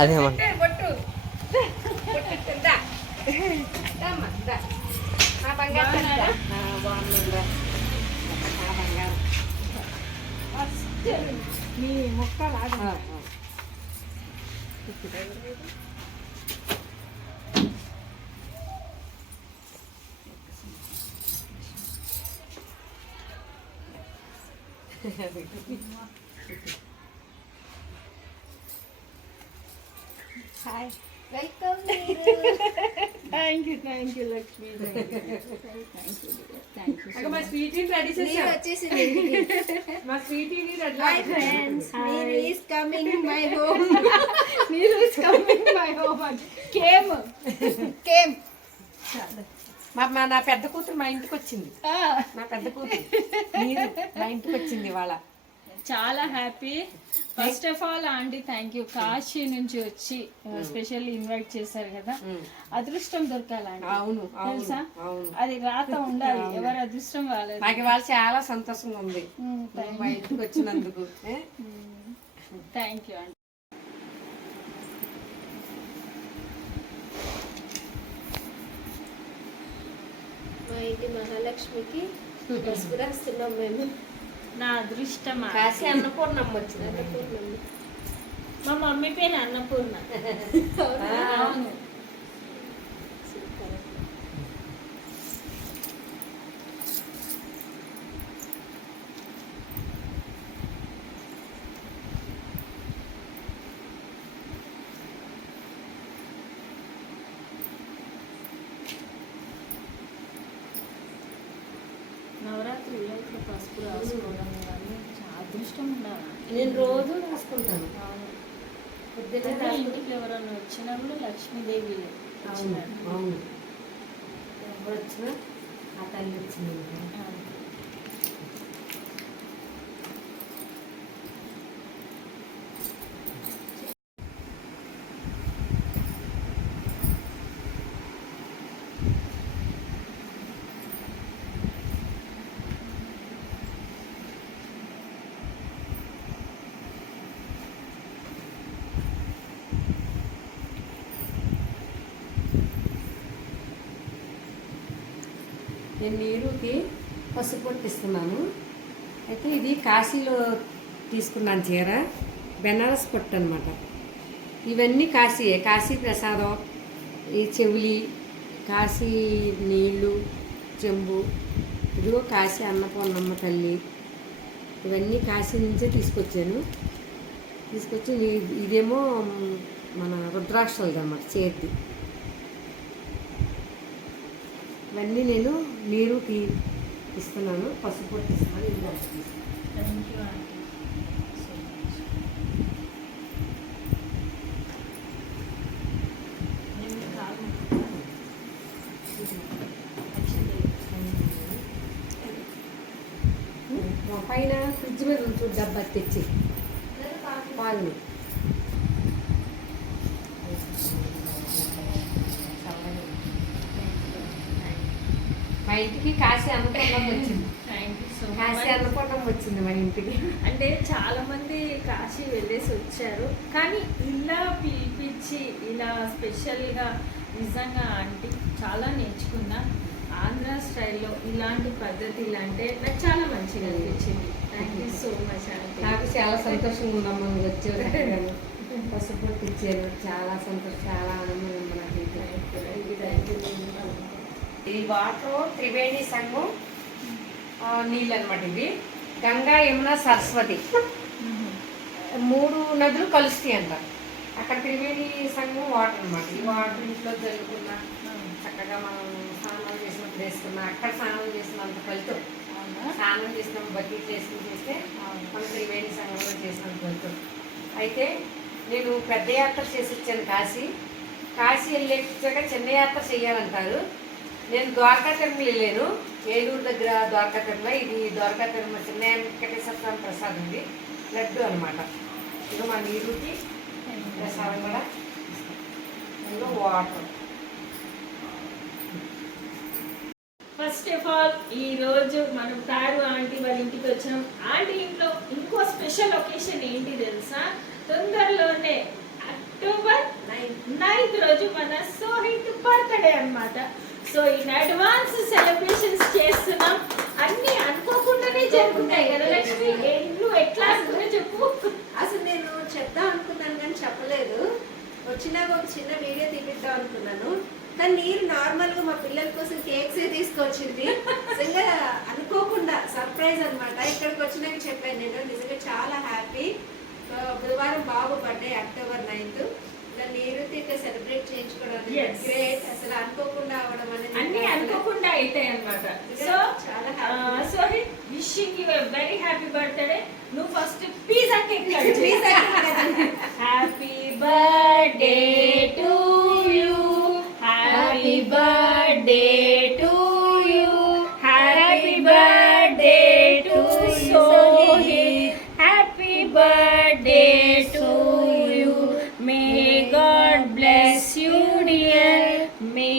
అదేమంట మీ మొక్క లాగా hi welcome. Thank you Lakshmi. మా స్వీటీ రెడీ చేశారు. వచ్చేసింది. మా స్వీటీ రెడీ. హాయ్ ఫ్రెండ్స్, మీరు ఈస్ కమింగ్ మై హోమ్. మీరు is coming my home. Came నా పెద్ద కూతురు మా ఇంటికి వచ్చింది. నా పెద్ద కూతురు మీరు మా ఇంటికి వచ్చింది ఇవాళ. చాలా happy. First of all aunty thank you. Kashi నుంచి వచ్చి స్పెషల్లీ ఇన్వైట్ చేశారు కదా, అదృష్టం దొరకాలండి. అవును తెలుసా, అవును. అది రాత ఉండాలి, ఎవరి అదృష్టం వాళ్ళది. నాకు ఇవాళ చాలా సంతోషంగా ఉంది మా ఇంటికి వచ్చినందుకు. Thank you aunty. మా ఇంటి మహాలక్ష్మికి పసుపు రాస్తున్నాం మేము. నా అదృష్టం. కాశీ అన్నపూర్ణమ్మ వచ్చింది. అన్నపూర్ణమ్మ. మా మమ్మీ పేరు అన్నపూర్ణ. అవును. నవరాత్రిలో ఇక్కడ పసుపు రాసుకోవడం కానీ చాలా అదృష్టం ఉండాలి. నేను రోజు రాసుకుంటాను. పొద్దున్నే ఇంటికి ఎవరన్నా వచ్చినా కూడా లక్ష్మీదేవి వచ్చినారు. అవును, ఎవరు వచ్చినా ఆ తల్లి వచ్చింది. నేను నీరుకి పసుపు పొట్టిస్తున్నాను. అయితే ఇది కాశీలో తీసుకున్నాను చీర, బెనారస్ పొట్టు అనమాట. ఇవన్నీ కాశీయే, కాశీ ప్రసాదం. ఈ చెవులి, కాశీ నీళ్ళు, చెంబు, ఇదిగో కాశీ అన్నపూర్ణమ్మ తల్లి. ఇవన్నీ కాశీ నుంచే తీసుకొచ్చాను. తీసుకొచ్చి ఇదేమో మన రుద్రాక్షలది అన్నమాట చేతి. ఇవన్నీ నేను నీరుకి ఇస్తున్నాను, పసుపు ఇస్తున్నాను. ఇది థ్యాంక్ యూ ఆంటీ. పైన ఫ్రిడ్జ్ మీద ఉంచు డబ్బా తెచ్చి పాలు. మా ఇంటికి కాశీ అన్నపూర్ణం వచ్చింది. Thank you so Kashi much. Annapurnam వచ్చింది మా ఇంటికి. అంటే చాలా మంది కాశీ వెళ్ళేసి వచ్చారు, కానీ ఇలా పిలిపించి ఇలా స్పెషల్గా నిజంగా ఆంటీ చాలా నేర్చుకున్నా. ఆంధ్ర స్టైల్లో ఇలాంటి పద్ధతులు అంటే నాకు చాలా మంచిగా అనిపించింది. Thank you so much aunty. నాకు చాలా సంతోషంగా ఉన్నాం మనం వచ్చారు, పసుపు ఇచ్చారు. చాలా సంతోషం, చాలా ఆనందంగా ఉంది నాకు. ఈ వాటర్ త్రివేణి సంఘం నీళ్ళు అనమాట. ఇవి గంగా, యమున, సరస్వతి 3 నదులు కలుస్తాయి అంట. అక్కడ త్రివేణి సంఘం వాటర్ అనమాట. ఈ వాటర్ ఇంట్లో జరుగుతున్న చక్కగా మనం స్నానాలు చేసినప్పుడు వేసుకున్నా, అక్కడ స్నానం చేసినంత ఫలితం. స్నానం చేసినప్పుడు బకెట్ వేసుకుని చేస్తే మన త్రివేణి సంఘంలో చేసినంత ఫలితం. అయితే నేను పెద్ద యాత్ర చేసి వచ్చాను కాశీ. కాశీ వెళ్ళాక చిన్న యాత్ర చేయాలంటారు. నేను ద్వారకా తిరుమల వెళ్ళాను, ఏలూరు దగ్గర ద్వారకా తిరుమల. ఇది ద్వారకా తిరుమల చిన్న వెంకటేశ్వర స్వామి ప్రసాదం, ఇది లడ్డు అనమాట. ఇది మా నీరుకి ప్రసాదం కూడా. ఇందులో వాటర్. ఫస్ట్ ఆఫ్ ఆల్ ఈ రోజు మనం తారు ఆంటీ వాళ్ళ ఇంటికి వచ్చినాం. ఆంటీ ఇంట్లో ఇంకో స్పెషల్ ఒకేషన్ ఏంటి తెలుసా? తొందరలోనే అక్టోబర్ 9th రోజు మన సోహిత్ బర్త్డే అన్నమాట. సో ఇన్ అడ్వాన్స్ సెలబ్రేషన్స్ చేస్తున్నాం. అన్ని అనుకోకుండానే జరుగుతాయి కదా లక్ష్మి. నువ్వు ఎట్లా అనుకున్నా చెప్పు. అసలు నేను చెప్దాం అనుకున్నాను కానీ చెప్పలేదు. వచ్చినాక ఒక చిన్న వీడియో తీపిద్దాం అనుకున్నాను, కానీ మీరు నార్మల్ గా మా పిల్లల కోసం కేక్స్ తీసుకొచ్చింది. నిజంగా అనుకోకుండా సర్ప్రైజ్ అన్నమాట. ఇక్కడికి వచ్చినాక చెప్పాను నేను, నిజంగా చాలా హ్యాపీ. బుధవారం బాబు బర్త్డే అక్టోబర్ 9th. మీరు ఇట్లా సెలబ్రేట్ చేయించుకోవడం గ్రేట్. అసలు అనుకోకుండా అవడం అనేది అన్ని అనుకోకుండా అవుతాయి అన్నమాట. సో చాలా so wishing you very happy birthday. నువ్వు first pizza cake happy birthday to you, happy birthday to you, happy birthday to Sohit, happy birthday to you. May God bless you dear, may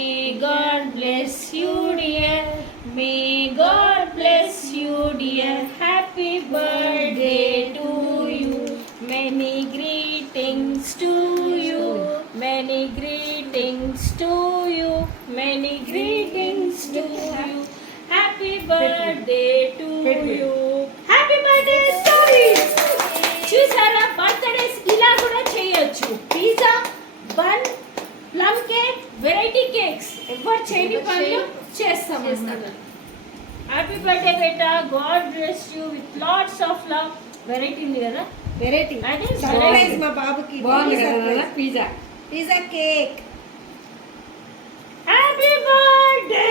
God bless you dear, may God bless you dear, happy birthday to you. Many greetings to you, many greetings to you, many greetings to you. Happy birthday to you. Happy birthday Sohit. చూసారా, birthdays ఇలా కూడా చేయొచ్చు. Pizza, bun, plum cake, variety cakes ఎవరు చేయని పనులు చేస్తాం. Happy birthday beta, God bless you with lots of love. Variety ఉంది కదా, వెరైటీ అదే సర్ప్రైజ్ మా బాబుకి. బాగుంది కదా pizza. Pizza cake. Happy birthday.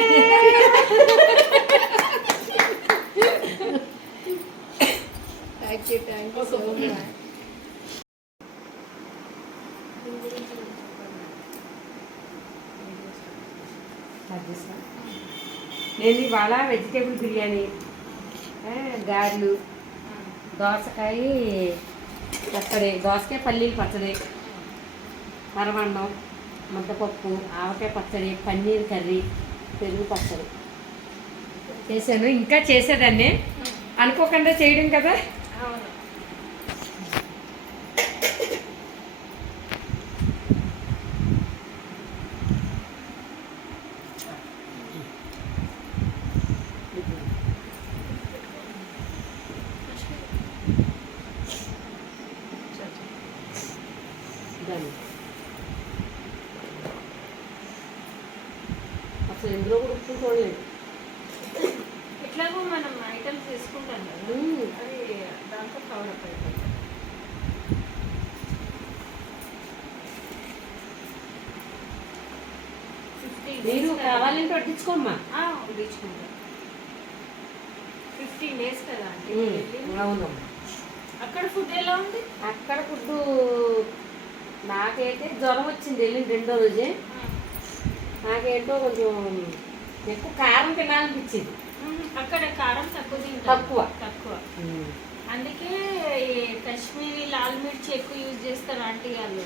Thank you so much. నేను ఇవాళ వెజిటేబుల్ బిర్యానీ, గారెలు, దోసకాయ పచ్చడి, దోసకాయ పల్లీలు పచ్చడి, పరమాన్నం, ముద్దపప్పు, ఆవకాయ పచ్చడి, పన్నీర్ కర్రీ, పెరుగు పచ్చడి చేశాను. ఇంకా చేసేదాన్ని, అనుకోకుండా చేయడం కదా. అవును. అసలు ఎందులో కూడా ఉప్పు చూడలేదు. ఎట్లాగో మనం ఐటమ్స్ తీసుకుంటాం కదా, అది దాంతో కవర్ అప్ అయిపోతుంది. మీరు కావాలంటే వడ్డించుకోమ్మా. వడ్డించుకుంటాం. 15 days కదా అంటే. అవును. అక్కడ ఫుడ్ ఎలా ఉంది? అక్కడ ఫుడ్ నాకైతే జ్వరం వచ్చింది వెళ్ళిన 2వ రోజే. నాకేంటో కొంచెం ఎక్కువ కారం తినాలనిపించింది. అక్కడ కారం తక్కువ తింటారు. తక్కువ. అందుకే ఈ కాశ్మీరీ లాల్ మిర్చి ఎక్కువ యూజ్ చేస్తారు ఆంటీ వాళ్ళు.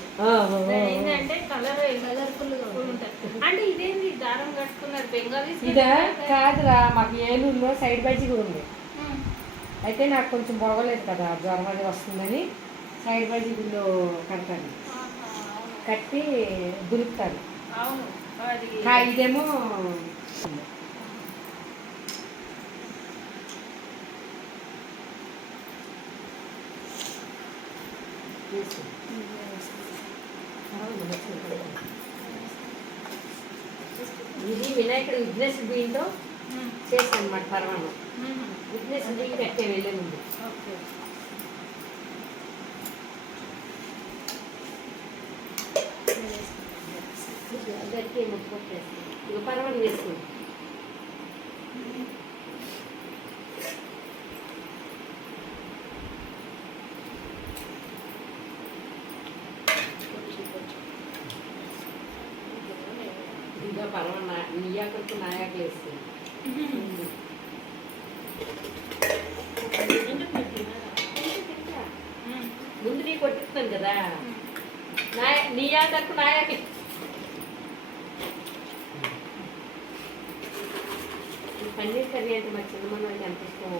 ఏంటంటే కలర్ఫుల్ గా ఉంటారు. అంటే ఇదేంటి దారం కట్టుకున్నారు బెంగాలీ? ఇదా కాదురా, మాకు ఏలూరులో సైడ్ బైజీ కూడా ఉంది. అయితే నాకు కొంచెం బాగోలేదు కదా, జ్వరం అది వస్తుందని సైడ్ బైజీ గుళ్ళు కడతాను, కట్టి దులుపుతాను. అవును. ఇదేమో ఇది వినాయకుడు విఘ్నేశ్ బియ్యంతో చేస్తాను అన్నమాట. పరమాన్నం విఘ్నేశ్ బియ్యం కట్టే వెళ్ళే ముందు. గట్టి ముప్పు వేస్తాను. ఇక పరమాన్నం వేసుకోండి. ఇంకా పరమాన్న నీయాకలకు నాయాకలు వేస్తుంది. ముందు నీ కొట్టిస్తాను కదా, నీయాకలకు నాయాకి. పన్నీర్ కర్రీ అంటే మా చిన్నమ్మ వాళ్ళకి ఎంత ఇష్టమో.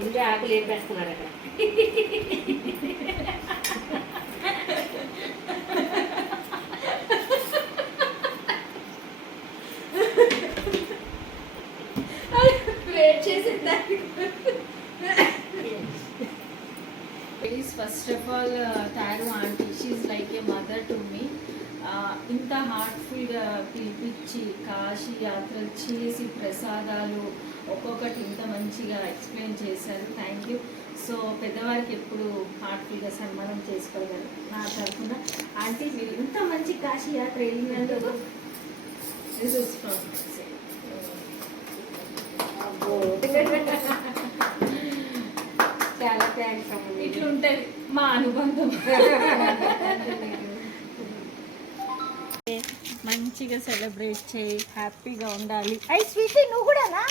ఇంటి ఆకులు వేపేస్తున్నాడు అక్కడ. వెయిట్ చేసిందా? First of all Taru aunty she like a mother to me. ఇంత హార్ట్ఫుల్గా పిలిపించి కాశీ యాత్రలు చేసి ప్రసాదాలు ఒక్కొక్కటి ఇంత మంచిగా ఎక్స్ప్లెయిన్ చేశారు. Thank you. సో పెద్దవారికి ఎప్పుడు హార్ట్ఫుల్గా సన్మానం చేసుకోగలరు నా తరఫున. ఆంటీ మీరు ఇంత మంచి కాశీ యాత్ర వెళ్ళినందుకు దిస్ ఇస్ ఫ్రమ్ చాలా థ్యాంక్స్ అమ్మ. ఇట్లుంటది మా అనుబంధం. మంచిగా సెలబ్రేట్ చేయి, హ్యాపీగా ఉండాలి. ఐ స్వీటీ నువ్వు కూడానా?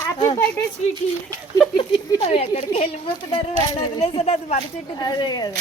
Happy birthday sweetie. ఎక్కడికి వెళ్ళిపోతున్నారు? వదిలేసారు, అది మన చెట్టు. అదే కదా.